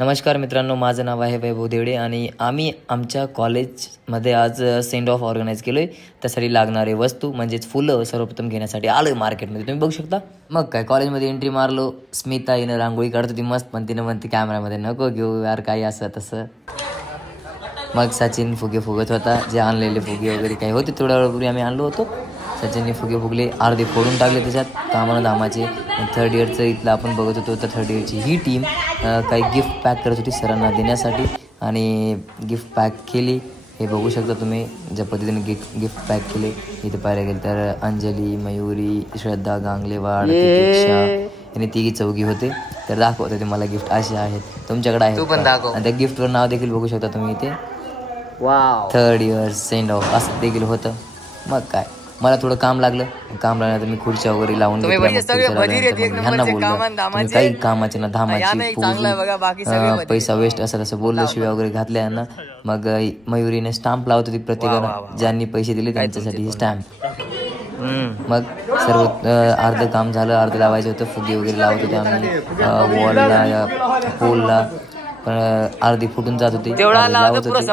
नमस्कार मित्रांनो, माझं नाव आहे वैभव देवडे आणि आम्ही आमच्या कॉलेजमध्ये आज सेंड ऑफ ऑर्गनाईज केलो आहे. त्यासाठी लागणारे वस्तू म्हणजेच फुलं सर्वप्रथम घेण्यासाठी आलो आहे मार्केटमध्ये. तुम्ही बघू शकता. मग काय कॉलेजमध्ये एंट्री मारलो. स्मिता हिनं रांगोळी काढत होती मस्त, पण तिनं म्हणते कॅमेरामध्ये नको घेऊ यार काही असं तसं. मग सचिन फुगे फुगत होता. जे आणलेले फुगे वगैरे काही होते थोड्या वेळापूर्वी आम्ही आणलो होतो. सचिनने फुगे फुगले, अर्धे फोडून टाकले त्याच्यात कामानं धामाचे. थर्ड इयरचं इथलं आपण बघत होतो. तर थर्ड इयरची ही टीम काही गिफ्ट पॅक करत होती सरांना देण्यासाठी आणि गिफ्ट पॅक केली. हे बघू शकता तुम्ही ज्या पद्धतीने गिफ्ट पॅक केले. इथे पाहायला गेलं तर अंजली, मयुरी, श्रद्धा, गांगलेवाड, प्रतीक्षा आणि तिघी चौघी होते. तर दाखवत होते मला गिफ्ट असे आहेत, तुमच्याकडे आहेत आणि त्या गिफ्टवर नाव देखील बघू शकता तुम्ही इथे. थर्ड इयर सेंड ऑफ असं देखील होतं. मग काय मला थोडं काम लागल्यानंतर मी खुर्च्या वगैरे लावून ह्यांना बोललं काही कामाचे ना धामाची पैसा वेस्ट असं तसं बोललं, शिव्या वगैरे घातल्या यांना. मग मयुरीने स्टॅम्प लावत होती प्रत्येकाला, ज्यांनी पैसे दिले त्यांच्यासाठी ही स्टॅम्प. मग सर्व अर्धं काम झालं, अर्धं लावायचं होतं. फुगे वगैरे लावत होते आम्ही वॉलला पोलला, पण अर्धी फुटून जात होती. लावत होते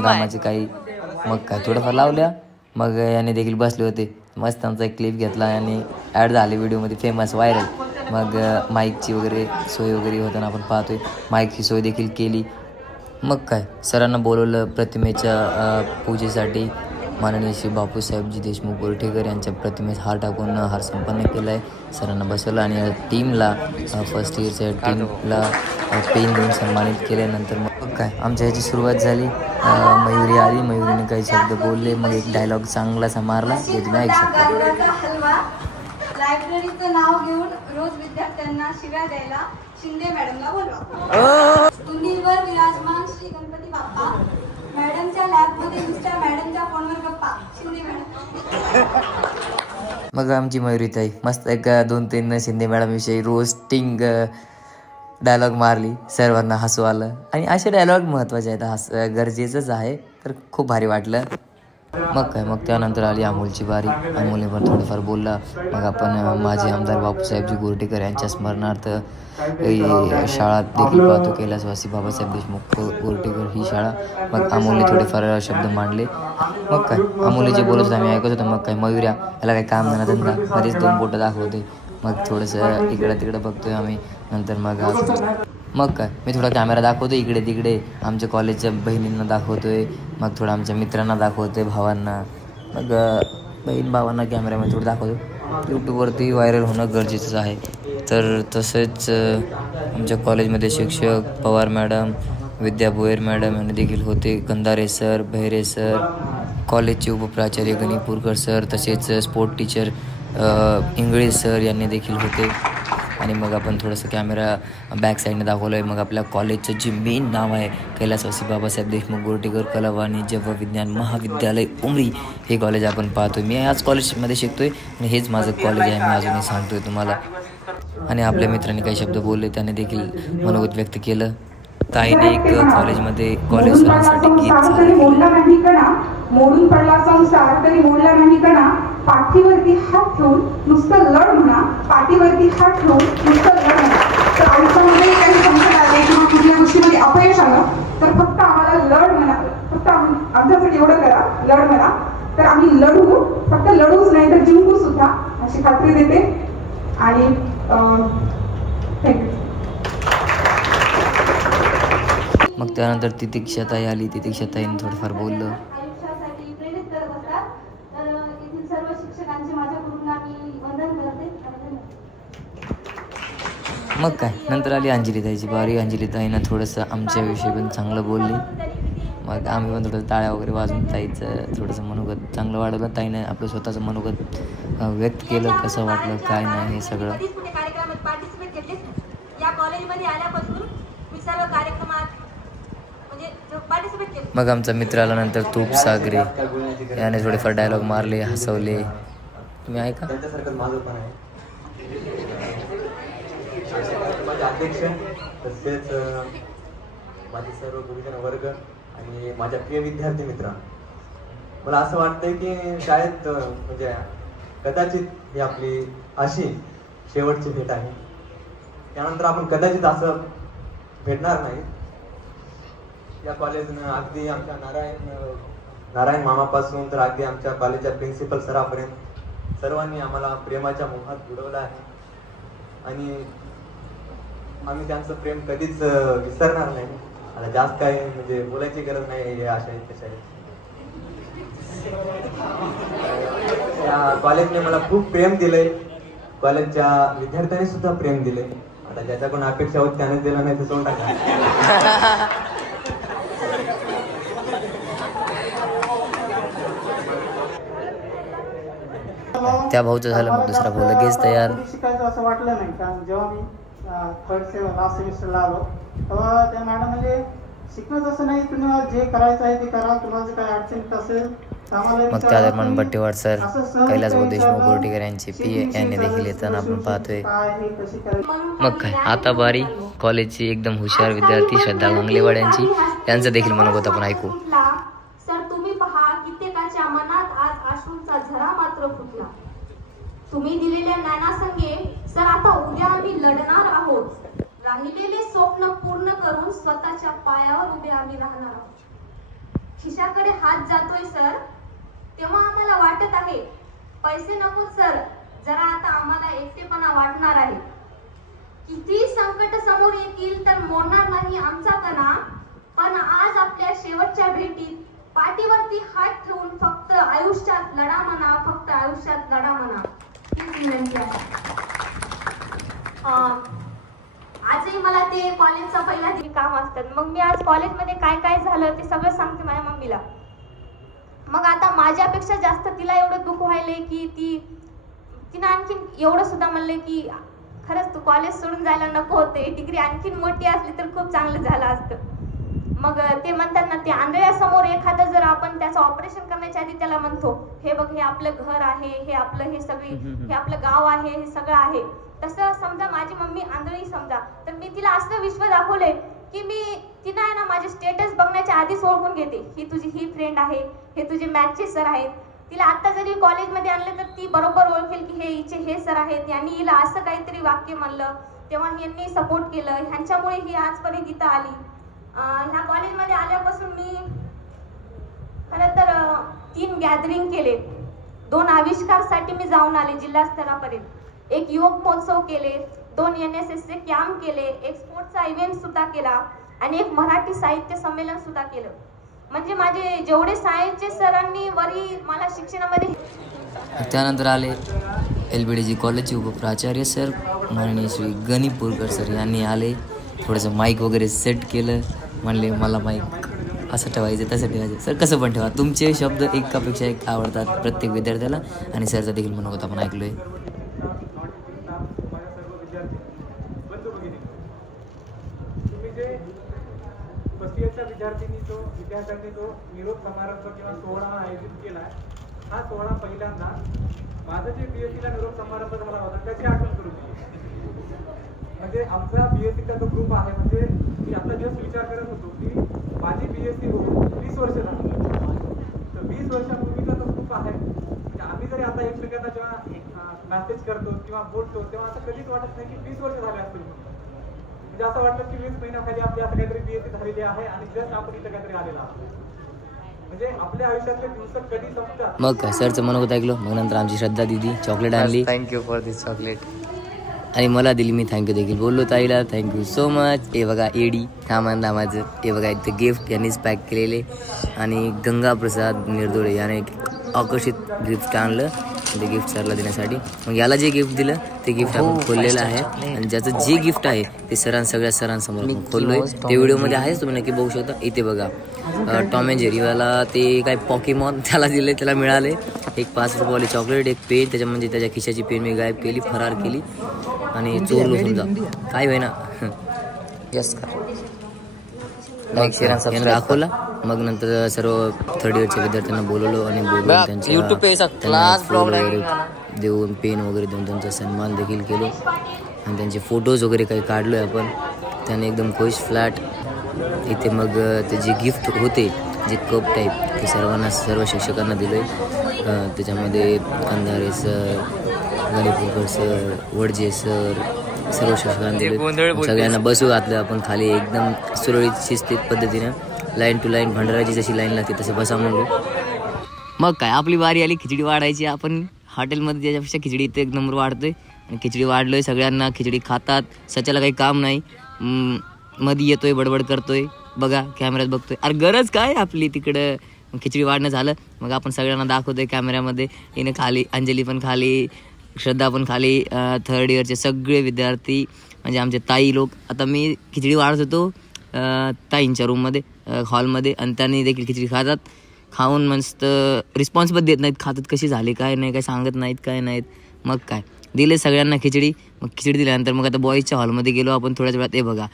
कामाचे काही. मग काय थोडंफार लावल्या. मग याने देखील बसले होते मस्त. त्यांचा एक क्लिप घेतला आणि ॲड झाली व्हिडिओमध्ये, फेमस व्हायरल. मग माईकची वगैरे सोय वगैरे होताना आपण पाहतोय. माईकची सोय देखील केली. मग काय सरांना बोलवलं प्रतिमेच्या पूजेसाठी. माननीय श्री बापूसाहेबजी देशमुख गोरठेकर यांच्या प्रतिमेस हार टाकून हार संपन्न केला आहे. सरांना बसवलं आणि टीमला फर्स्ट इयरच्या टीमला पेन देऊन सन्मानित केल्यानंतर मग काय आमच्या ह्याची सुरुवात झाली. मयुरी आली, मयुरीने काही शब्द बोलले. मग एक डायलॉग चांगलासा मारला जे तुम्ही ऐकू शकता. लायब्ररीचं नाव घेऊन रोज विद्यार्थ्यांना शिव्या द्यायला शिंदे मॅडमला बोलवा. तुंडीवर विराजमान श्री गणपती बाप्पा. मॅडमच्या लॅबमध्ये नुसत्या मॅडमच्या फोनवर गप्पा. शिंदे मॅडम. मग आमची मयुरीताई मस्त एक 2-3 शिंदे मॅडमविषयी रोस्टिंग डायलॉग मारली. सर्वांना हसू आलं आणि असे डायलॉग महत्त्वाचे आहेत, गरजेचंच आहे. तर खूप भारी वाटलं. मग काय मग त्यानंतर आली अमोलची बारी. अमोलने पण थोडंफार बोलला. मग आपण माजी आमदार बापूसाहेबजी गोरठेकर यांच्या स्मरणार्थ शाळा देखील पाहतो, कैलासवासी बाबासाहेब देशमुख गोरठेकर ही शाळा. मग अमोलने थोडेफार शब्द मांडले. मग काय अमोलने जे बोलत होतं आम्ही ऐकत होतो. मग काय मयुऱ्या याला काही काम नाही धंदा, मध्येच 2 बोटं दाखवते. मग थोडंसं इकडं तिकडं बघतोय आम्ही. नंतर मग काय मी थोडा कॅमेरा दाखवतो इकडे तिकडे. आमच्या कॉलेजच्या बहिणींना दाखवतोय, मग थोडं आमच्या मित्रांना दाखवतोय, भावांना. मग बहीण भावांना कॅमेऱ्यामध्ये थोडं दाखवतो. यूट्यूबवरती व्हायरल होणं गरजेचंच आहे. तर तसेच आमच्या कॉलेजमध्ये शिक्षक पवार मॅडम, विद्या भोयर मॅडम यांनी देखील होते. गंधारे सर, बहिरे सर, कॉलेजचे उपप्राचार्य गणितपूरकर सर, तसेच स्पोर्ट टीचर इंगळे सर यांनी देखील होते. आणि मग आपण थोडंसं कॅमेरा बॅक साईडने दाखवलं आहे. मग आपल्या कॉलेजचं जे मेन नाव आहे कैलासवासी बाबासाहेब देशमुख गोरठेकर कला वाणिज्य व विज्ञान महाविद्यालय उमरी, हे कॉलेज आपण पाहतो. मी याच कॉलेजमध्ये शिकतोय आणि हेच माझं कॉलेज आहे. मी अजूनही सांगतोय तुम्हाला. आणि आपल्या मित्रांनी काही शब्द बोलले, त्याने देखील मनोगत व्यक्त केलं. ताईने एक कॉलेजमध्ये कॉलेज सरांसाठी गीत मोडून पडला संसार तरी मोडला नाही कणा. पाठीवरती हात ठेवून नुसतं लढ म्हणा. पाठीवरती हात ठेवून नुसतं लढ म्हणा. तर आयुष्यामध्ये काही संकट आले किंवा कुठल्या गोष्टीमध्ये अपयश आलं तर फक्त आम्हाला लढ म्हणा. फक्त आमच्यासाठी एवढं करा, लढ म्हणा. तर आम्ही लढू, फक्त लढूच नाही तर जिंकू सुद्धा अशी खात्री देते. आणि थँक्यू. मग त्यानंतर तितिक्षाताई आली. तितिक्षाताईने थोडंफार बोललं. आयुष्यासाठी प्रेरित करत असतात. तर येथील सर्व शिक्षकांचे माझ्याकडून मी वंदन करते. मग काय नंतर आली अंजलीताईची बारी. अंजलीताईनं थोडंसं आमच्याविषयी पण चांगलं बोलली. मग आम्ही पण थोडंसं टाळ्या वगैरे वाजून ताईचं थोडंसं मनोगत चांगलं वाढवलं. ताईने आपलं स्वतःचं मनोगत व्यक्त केलं, कसं वाटलं काय नाही हे सगळं. कार्यक्रमात पार्टिसिपेट केले. या कॉलेजमध्ये आल्यापासून मी सर्व कार्यक्रमात पार्टिसिपेट केले. मग आमचा मित्र आला नंतर तूप सागरे याने थोडेफार डायलॉग मारले, हसवले. तुम्ही ऐका. माझे अध्यक्ष तसेच माझे सर्व गुरुजन वर्ग आणि माझ्या प्रिय विद्यार्थी मित्र, मला असं वाटतंय की शाळेत म्हणजे कदाचित ही आपली अशी शेवटची भेट आहे. त्यानंतर आपण कदाचित असं भेटणार नाही. या कॉलेजनं अगदी आमच्या नारायण मामापासून तर अगदी आमच्या कॉलेजच्या प्रिन्सिपल सरापर्यंत सर्वांनी आम्हाला प्रेमाच्या मोहात बुडवलं आहे आणि आम्ही त्यांचं प्रेम कधीच विसरणार नाही. आता जास्त काही म्हणजे बोलायची गरज नाही. हे अशा आहेत तशा आहेत. या कॉलेजने मला खूप प्रेम दिलंय. कॉलेजच्या विद्यार्थ्यांनी सुद्धा प्रेम दिले. आता ज्याच्याकडून अपेक्षा होत त्यानेच दिलं नाही तर सोडून टाका. त्या भाऊचं झालं मग दुसरा भाऊ लगेच तयार. शिकायचं असं वाटलं नाही. कारण जेव्हा मी लास्ट सेमिस्टरला आलो तेव्हा त्या मॅडम म्हणजे शिकणंच असं नाही, तुम्हाला जे करायचं आहे ते करा, तुम्हाला जे काही अडचण असेल. मग त्या दरम्यान बट्टेवाड सर, कैलास भाऊ देशमुख गोरटीकर यांचे PA यांनी देखील येताना आपण पाहतोय. मग काय आता बारी कॉलेजची एकदम हुशार विद्यार्थी श्रद्धा गंगलेवाड यांची, यांचं देखील मनोगत आपण ऐकू. सर तुम्ही पहा, कित्येकाच्या मनात आज अश्रूंचा झरा मात्र फुटला. तुम्ही दिलेल्या ज्ञानासंगे सर आता उद्या आम्ही लढणार आहोत. राहिलेले स्वप्न पूर्ण करून स्वतःच्या पायावर उभे आम्ही राहणार आहोत. खिशाकडे हात जातोय सर, तेव्हा आम्हाला वाटत आहे पैसे नको सर, जरा आता आम्हाला एकटेपणा वाटणार आहे. किती संकट समोर येतील तर मोडणार नाही आमचा कणा. पण आज आपल्या शेवटच्या भेटीत पाठीवरती हात ठेवून फक्त आयुष्यात लढा म्हणा, फक्त आयुष्यात लढा म्हणा, हीच विनंती आहे. आजही मला ते कॉलेजचा पहिला काम असतात. मग मी आज कॉलेजमध्ये काय काय झालं ते सगळं सांगते माझ्या मम्मीला. मग आता माझ्यापेक्षा जास्त तिला एवढं दुःख व्हायलंय की तिनं आणखीन एवढं सुद्धा म्हणलंय की खरंच तू कॉलेज सोडून जायला नको होते, डिग्री आणखीन मोठी असली तर खूप चांगलं झालं असतं. मग ते म्हणतात ना, ते आंधळ्यासमोर एखादं जर आपण त्याचं ऑपरेशन करण्याच्या आधी त्याला म्हणतो हे बघ हे आपलं घर आहे, हे आपलं हे सगळी हे आपलं गाव आहे, हे सगळं आहे. तसं समजा माझी मम्मी आंधळी समजा, तर मी तिला असं विश्व दाखवले की मी तिनं आहे ना माझे स्टेटस बघण्याच्या आधीच ओळखून घेते, ही तुझी ही फ्रेंड आहे, हे तुझे मॅथचे सर आहेत. तिला आता जरी कॉलेजमध्ये आणले तर ती बरोबर ओळखेल की हे हिचे हे सर आहेत, यांनी हिला असं काहीतरी वाक्य म्हणलं तेव्हा यांनी सपोर्ट केलं, ह्यांच्यामुळे ही आजपर्यंत इथं आली. ह्या कॉलेजमध्ये आल्यापासून मी खरं तर 3 गॅदरिंग केले, 2 आविष्कारसाठी मी जाऊन आले जिल्हा स्तरापर्यंत, 1 युवक महोत्सव केले, 2 NSSचे कॅम्प केले, 1 स्पोर्ट्सचा इव्हेंट सुद्धा केला आणि 1 मराठी साहित्य संमेलन सुद्धा केलं. म्हणजे माझे जेवढे सायन्सचे सरांनी वरी मला शिक्षणामध्ये. त्यानंतर आले LBDG कॉलेजचे उपप्राचार्य सर माननीय श्री गणितपूरकर सर यांनी आले. थोडंसं माईक वगैरे सेट केलं, म्हणले मला माईक असं ठेवायचं तसं ठेवायचं. सर कसं पण ठेवा, तुमचे शब्द एकापेक्षा एक आवडतात प्रत्येक विद्यार्थ्याला. आणि सरचं देखील मनोगत आपण ऐकलोय. विद्यार्थ्यांनी जो निरोप समारंभ किंवा सोहळा आयोजित केला, हा सोहळा पहिल्यांदा माझं जे BSCला निरोप समारंभ झाला होता त्याची आठवण करून दिली. म्हणजे आमचा BSCचा जो ग्रुप आहे, म्हणजे मी आता जस्ट विचार करत होतो की माझी BSC होऊन 20 वर्ष झाली, तर 20 वर्षापूर्वीचा जो ग्रुप आहे, आम्ही जरी आता एकमेकांना जेव्हा मेसेज करतो किंवा बोलतो तेव्हा असं कधीच वाटत नाही की 20 वर्ष झाले असतील. म्हणजे असं वाटतं की 20 महिन्याखाली आपली असं काहीतरी BSC झालेली आहे आणि जस्ट आपण इथं काहीतरी आलेला आहोत. म्हणजे आपल्या आयुष्यातले दिवस कधी संपतात. मग काय सरचं मनोगत ऐकलं. मग नंतर आमची श्रद्धा दिदी चॉकलेट आणली. Thank you for this chocolate. आणि मला दिली, मी थँक्यू देखील बोललो ताईला, थँक्यू सो मच. हे बघा एडी नामाचं, हे बघा इथं गिफ्ट यांनीच पॅक केलेले. आणि गंगाप्रसाद निर्दोळे याने आकर्षित गिफ्ट आणलं ते गिफ्ट सरला देण्यासाठी. मग याला जे गिफ्ट दिलं ते गिफ्ट आपण खोललेलं आहे. आणि ज्याचं जे गिफ्ट आहे ते सगळ्या सरांसमोर खोललोय. ते व्हिडिओमध्ये आहेच, तुम्ही नक्की बघू शकता. इथे बघा टॉम अँड जेरीवाला ते काय पॉकीमॉन त्याला दिले, त्याला मिळाले. एक 5 रुपयावाली चॉकलेट, एक पेन, त्याच्या म्हणजे त्याच्या खिशाची पेन मी गायब केली, फरार केली आणि चोरलो समजा. काय होईना यस यानं दाखवला. मग नंतर सर्व 3rd इयरच्या विद्यार्थ्यांना बोलवलं आणि बोलवून त्यांच्या देऊन पेन वगैरे देऊन त्यांचा सन्मान देखील केलो. आणि त्यांचे फोटोज वगैरे काही काढलोय आपण. त्याने एकदम खुश फ्लॅट. इथे मग ते जे गिफ्ट होते, जे कप टाईप, ते सर्व शिक्षकांना दिलोय. त्याच्यामध्ये अंधारे सर, गणितपूरकर सर, वडजे सर, सर्व श्वासांना दिले, सगळ्यांना बसू घातलं आपण खाली एकदम सुरळीत शिस्तीत पद्धतीनं लाईन टू लाईन भंडाराची जशी लाईन लागते तसे बसा म्हणलो. मग काय आपली बारी आली खिचडी वाढायची. आपण हॉटेलमध्ये त्याच्यापेक्षा खिचडी इथे एक नंबर वाढतोय आणि खिचडी वाढलोय. सगळ्यांना खिचडी खातात. सच्याला काही काम नाही, मध्ये येतोय बडबड करतोय, बघा कॅमेऱ्यात बघतोय. अरे गरज काय आपली तिकडं. खिचडी वाढणं झालं मग आपण सगळ्यांना दाखवतोय कॅमेऱ्यामध्ये. हिने खाली, अंजली पण खाली, श्रद्धा पण खाली, थर्ड इयरचे सगळे विद्यार्थी म्हणजे आमचे ताई लोक. आता मी खिचडी वाढत होतो ताईंच्या रूममध्ये, हॉलमध्ये, आणि त्यांनी देखील खिचडी खातात. खाऊन मस्त रिस्पॉन्स पण देत नाहीत, खातात कशी झाली काय नाही, काय सांगत नाहीत काय नाहीत. मग काय दिले सगळ्यांना खिचडी. मग खिचडी दिल्यानंतर मग आता बॉईजच्या हॉलमध्ये गेलो आपण थोड्याच वेळात. हे बघा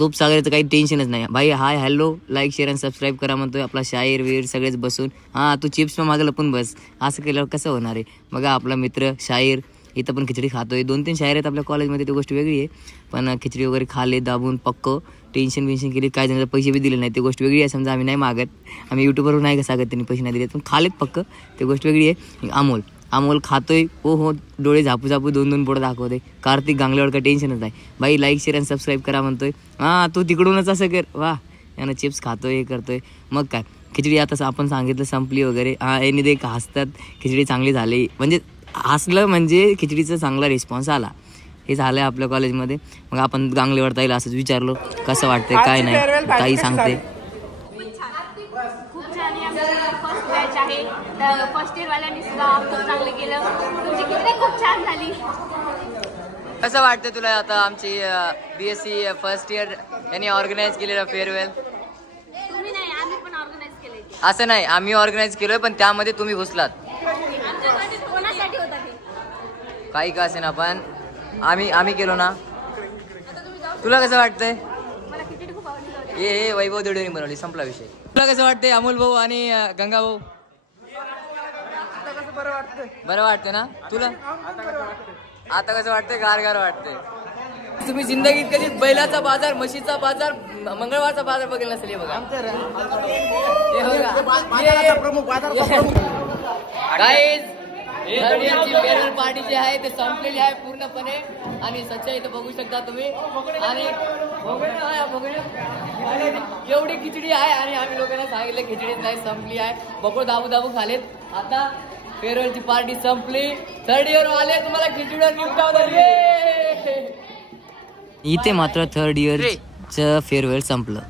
तूपसागरचं काही टेन्शनच नाही भाई. हाय हॅलो लाईक शेअर आणि सबस्क्राईब करा म्हणतोय आपला शाहीर वीर सगळेच बसून. हां तू चिप्स पण मागं लपून बस, असं केल्यावर कसं होणार आहे. बघा आपला मित्र शाहीर इथं पण खिचडी खातोय. 2-3 शायर आहेत आपल्या कॉलेजमध्ये, ती गोष्ट वेगळी आहे. पण खिचडी वगैरे खाले दाबून पक्क, टेन्शन केली. काय जणांना पैसे बी दिले नाही ती गोष्ट वेगळी आहे. समजा आम्ही नाही मागत, आम्ही यूट्यूबवरून नाही का सांगत त्यांनी पैसे नाही दिले, पण खालेत पक्क, ती गोष्ट वेगळी आहे. अमोल खातोय, हो डोळे झापू 2-2 बोटं दाखवते. कार्तिक गांगल्यावर काय टेन्शनच नाही बाई. लाईक शेअर आणि सबस्क्राईब करा म्हणतोय. हां तू तिकडूनच असं कर, वा यानं चिप्स खातोय हे करतोय. मग काय खिचडी आता आपण सांगितलं संपली वगैरे. हां यांनी ते हसतात, खिचडी चांगली झाली म्हणजे हसलं म्हणजे खिचडीचा चांगला रिस्पॉन्स आला. हे झालं आहे आपल्या कॉलेजमध्ये. मग आपण गांगलेवर ताईला असंच विचारलो कसं वाटतंय काय नाही. ताई सांगते फर्स्ट इयर वाल्यांनी सुद्धा खूप चांगलं केलं, तुमची खिचडी खूप छान झाली. कसं वाटतं तुला आता आमची BSc फर्स्ट इयर यांनी ऑर्गनाईज केलेलं फेअरवेल? तुम्ही नाही, आम्ही पण ऑर्गनाईज केले. असं नाही, आम्ही ऑर्गनाईज केलोय पण त्यामध्ये तुम्ही घुसलात. कोणासाठी होता ते काही का असे ना, पण आम्ही केलो ना. तुला कसं वाटतंय? मला खिचडी खूप आवडली. ये वैभव देवडेने बनवली, संपला विषय. तुला कसं वाटतंय अमोल भाऊ आणि गंगा भाऊ? बरं वाटतंय ना तुला? आता कसं वाटतंय? गार वाटतंय. तुम्ही जिंदगीत कधी बैलाचा बाजार, म्हशीचा बाजार, मंगळवारचा बाजार बघेल नसेल. हे बघा फेअरवेल पार्टी जी आहे ते संपलेली आहे पूर्णपणे. आणि सच्चा इथं बघू शकता तुम्ही. आणि एवढी खिचडी आहे आणि आम्ही लोकांना सांगितलं खिचडीच नाही, संपली आहे. बकोळ दाबू खालेत. आता फेअरवेलची पार्टी संपली. थर्ड इयर वाले तुम्हाला खिचडी निपटावं. इथे मात्र थर्ड इयरचं फेअरवेल संपलं.